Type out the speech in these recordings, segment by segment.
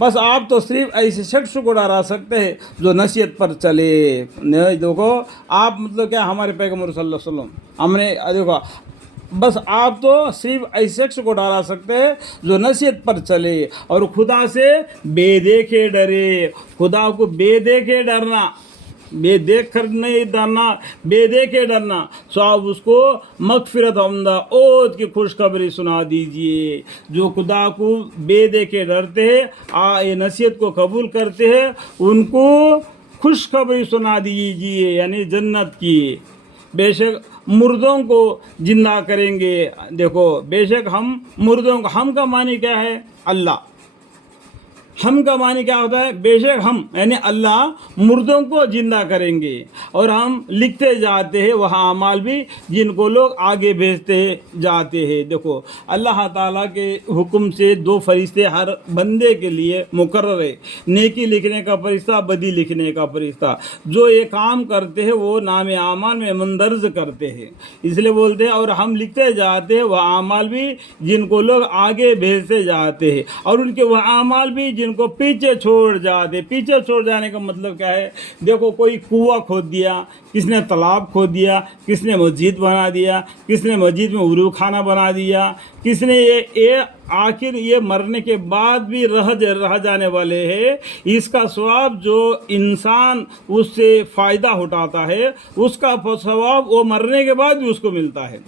बस आप तो सिर्फ ऐसे शख्स को डरा सकते हैं जो नसीहत पर चले। नहीं देखो आप मतलब क्या हमारे पैगम्बर सल्लल्लाहु अलैहि वसल्लम हमने देखो बस आप तो सिर्फ ऐसे शख्स को डरा सकते हैं जो नसीहत पर चले और खुदा से बेदेखे डरे। खुदा को बेदेखे डरना, बेदेख कर नहीं डरना, बेदेखे डरना। सो आप उसको मगफिरत हमदा ओद की खुशखबरी सुना दीजिए। जो खुदा को बेदेखे डरते हैं, ये नसीहत को कबूल करते हैं, उनको खुशखबरी सुना दीजिए, यानी जन्नत की। बेशक मुर्दों को जिंदा करेंगे। देखो बेशक हम मुर्दों को, हम का मानी क्या है? अल्लाह। हम का मानी क्या होता है? बेशक हम यानी अल्लाह मुर्दों को जिंदा करेंगे। और हम लिखते जाते हैं वह अमाल भी जिनको लोग आगे भेजते जाते हैं। देखो अल्लाह ताला के हुक्म से 2 फरिश्ते हर बंदे के लिए मुकर्रर है, नेकी लिखने का फरिश्ता, बदी लिखने का फरिश्ता। जो ये काम करते हैं वो नाम अमाल में मंदर्ज करते हैं, इसलिए बोलते हैं। और हम लिखते जाते हैं वह अमाल भी जिनको लोग आगे भेजते जाते हैं, और उनके वह अमाल भी को पीछे छोड़ जाते। पीछे छोड़ जाने का मतलब क्या है? देखो कोई कुआं खोद दिया, किसने तालाब खोद दिया, किसने मस्जिद बना दिया, किसने मस्जिद में वुज़ू खाना बना दिया, किसने ये आखिर ये मरने के बाद भी रह जाने वाले हैं। इसका सवाब जो इंसान उससे फ़ायदा उठाता है उसका सवाब वो मरने के बाद भी उसको मिलता है।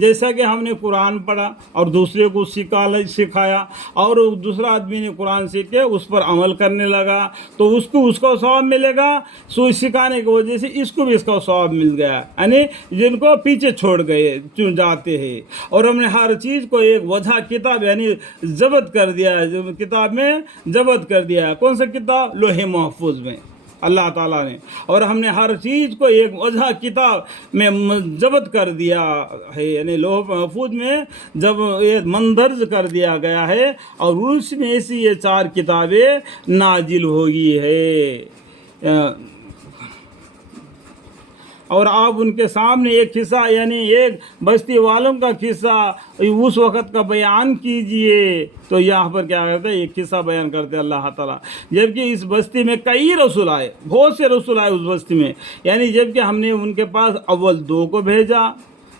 जैसा कि हमने कुरान पढ़ा और दूसरे को सिखाया, और दूसरा आदमी ने कुरान सीख के उस पर अमल करने लगा, तो उसको सवाब मिलेगा। सो सिखाने की वजह से इसको भी इसका सवाब मिल गया। यानी जिनको पीछे छोड़ गए जाते हैं। और हमने हर चीज़ को एक वजह किताब यानी जब्त कर दिया, किताब में जब्त कर दिया। कौन सा किताब? लोहे महफूज में अल्लाह ताला ने। और हमने हर चीज़ को एक वजह किताब में जब्त कर दिया है, यानी लोह महफूज में जब ये मंदर्ज कर दिया गया है, और उसमें से ये 4 किताबें नाजिल होगी है। और आप उनके सामने एक किस्सा यानी एक बस्ती वालों का किस्सा उस वक़्त का बयान कीजिए। तो यहाँ पर क्या करते हैं? एक किस्सा बयान करते हैं अल्लाह ताला। जबकि इस बस्ती में कई रसूल आए, बहुत से रसूल आए उस बस्ती में, यानी जबकि हमने उनके पास अव्वल 2 को भेजा,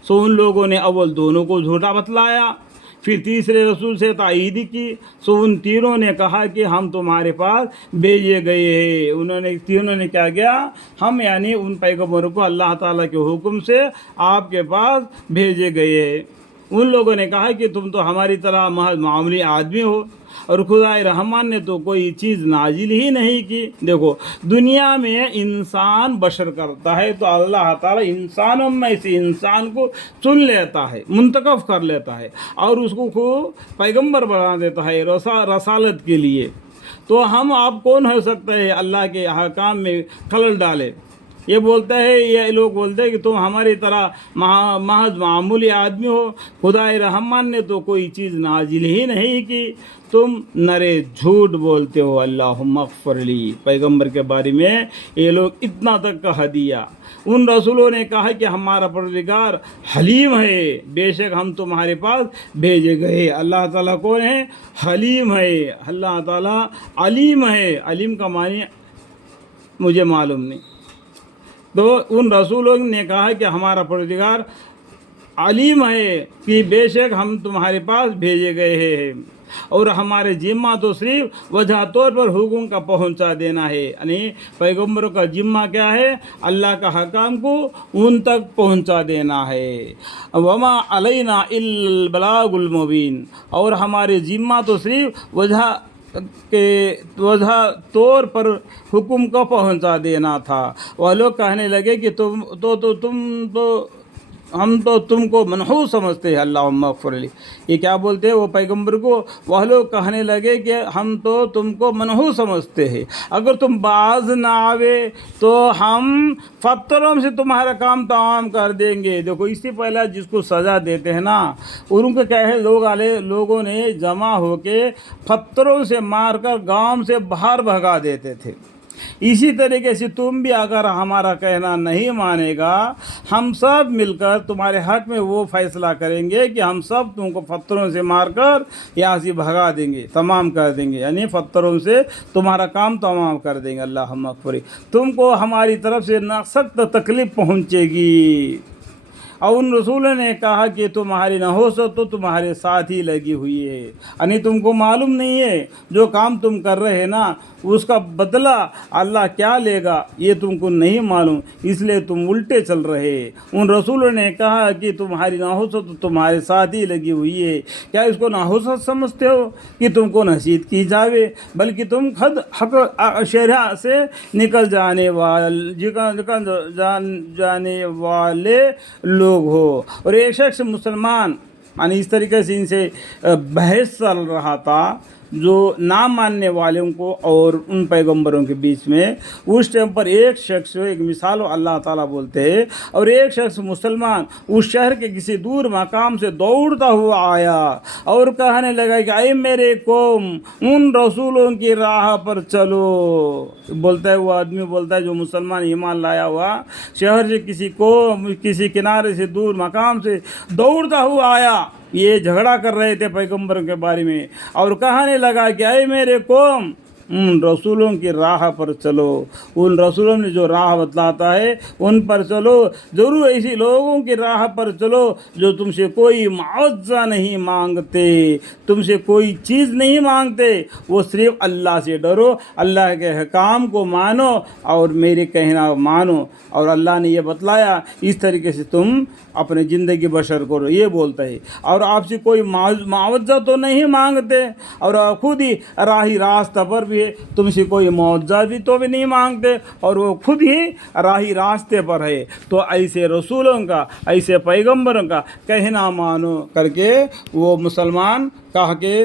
सो उन लोगों ने अव्वल दोनों को झूठा बतलाया। फिर तीसरे रसूल से तायीद की, सो उन तीनों ने कहा कि हम तुम्हारे पास भेजे गए हैं। उन्होंने तीनों ने क्या किया? हम यानी उन पैगम्बरों को अल्लाह ताला के हुक्म से आपके पास भेजे गए हैं। उन लोगों ने कहा कि तुम तो हमारी तरह महज मामूली आदमी हो, और खुदाए रहमान ने तो कोई चीज़ नाजिल ही नहीं की। देखो दुनिया में इंसान बशर करता है तो अल्लाह ताला इंसानों में से इंसान को चुन लेता है, मुंतखब कर लेता है, और उसको पैगंबर बना देता है रसालत के लिए। तो हम आप कौन हो सकते हैं अल्लाह के अहकाम में खलल डाले? ये बोलते हैं, ये लोग बोलते हैं कि तुम हमारी तरह महज मामूली आदमी हो, खुदाए रहमान ने तो कोई चीज़ नाजिल ही नहीं की, तुम नरे झूठ बोलते हो। अल्लाहुम्मा ग़फ़िरली। पैगंबर के बारे में ये लोग इतना तक कह दिया। उन रसूलों ने कहा कि हमारा परवरदिगार हलीम है, बेशक हम तुम्हारे पास भेजे गए। अल्लाह ताला कौन है? हलीम है। अल्लाह ताला अलीम है। अलीम का मानी मुझे मालूम नहीं। तो उन रसूलों ने कहा कि हमारा परवरदिगार अलीम है कि बेशक हम तुम्हारे पास भेजे गए हैं, और हमारे जिम्मा तो सिर्फ वजह तौर पर हुक्म का पहुंचा देना है। यानी पैगम्बरों का जिम्मा क्या है? अल्लाह का हकाम को उन तक पहुंचा देना है। वमा अलैना इल्लल बलागुल मुबीन। और हमारे जिम्मा तो सिर्फ वजह तौर पर हुक्म को पहुंचा देना था। वह लोग कहने लगे कि हम तो तुमको मनहू समझते हैं। अल्लाहुम्मा ग़फ़िरली। ये क्या बोलते हैं वो पैगंबर को? वह लोग कहने लगे कि हम तो तुमको मनहू समझते हैं, अगर तुम बाज ना आवे तो हम पत्थरों से तुम्हारा काम तमाम कर देंगे। देखो इससे पहले जिसको सज़ा देते हैं ना, उनको क्या है, लोगों ने जमा होके पत्थरों से मारकर गांव से बाहर भगा देते थे। इसी तरीके से तुम भी अगर हमारा कहना नहीं मानेगा, हम सब मिलकर तुम्हारे हक में वो फैसला करेंगे कि हम सब तुमको पत्थरों से मारकर यहाँ से भगा देंगे, तमाम कर देंगे, यानी पत्थरों से तुम्हारा काम तमाम कर देंगे। अल्लाह मग़फ़िर, तुमको हमारी तरफ से ना सख्त तकलीफ़ पहुँचेगी। और उन रसूलों ने कहा कि तुम्हारी नहुसत तो तुम्हारे साथ ही लगी हुई है, यानी तुमको मालूम नहीं है जो काम तुम कर रहे हैं ना उसका बदला अल्लाह क्या लेगा, ये तुमको नहीं मालूम, इसलिए तुम उल्टे चल रहे। उन रसूलों ने कहा कि तुम्हारी नहुसत तो तुम्हारे साथ ही लगी हुई है। क्या इसको नहुसत समझते हो कि तुमको नसीहत की जावे, बल्कि तुम खुद हक शरिया से निकल जाने वाले लोग हो। और एक शख्स मुसलमान, यानी इस तरीके से इनसे बहस चल रहा था जो ना मानने वालों को और उन पैगंबरों के बीच में। उस टाइम पर एक शख्स, एक मिसाल अल्लाह ताला बोलते हैं, और एक शख्स मुसलमान उस शहर के किसी दूर मकाम से दौड़ता हुआ आया और कहने लगा कि अय मेरे कौम, उन रसूलों की राह पर चलो। बोलता है वो आदमी, बोलता है जो मुसलमान ईमान लाया हुआ, शहर से किसी किनारे से दूर मकाम से दौड़ता हुआ आया। ये झगड़ा कर रहे थे पैगंबरों के बारे में और कहने लगा कि अय मेरे कौम, उन रसूलों की राह पर चलो, उन रसूलों ने जो राह बतलाता है उन पर चलो। ज़रूर ऐसी लोगों की राह पर चलो जो तुमसे कोई मुआवजा नहीं मांगते, तुमसे कोई चीज़ नहीं मांगते, वो सिर्फ अल्लाह से डरो, अल्लाह के हकाम को मानो और मेरे कहना मानो। और अल्लाह ने ये बतलाया इस तरीके से तुम अपनी ज़िंदगी बसर करो, ये बोलता है। और आपसे कोई मुआवजा तो नहीं मांगते और खुद ही राही रास्ता पर भी है, तुमसे कोई मुआवजा भी तो भी नहीं मांगते और वो खुद ही राही रास्ते पर है। तो ऐसे रसूलों का, ऐसे पैगंबरों का कहना मानो करके वो मुसलमान कह के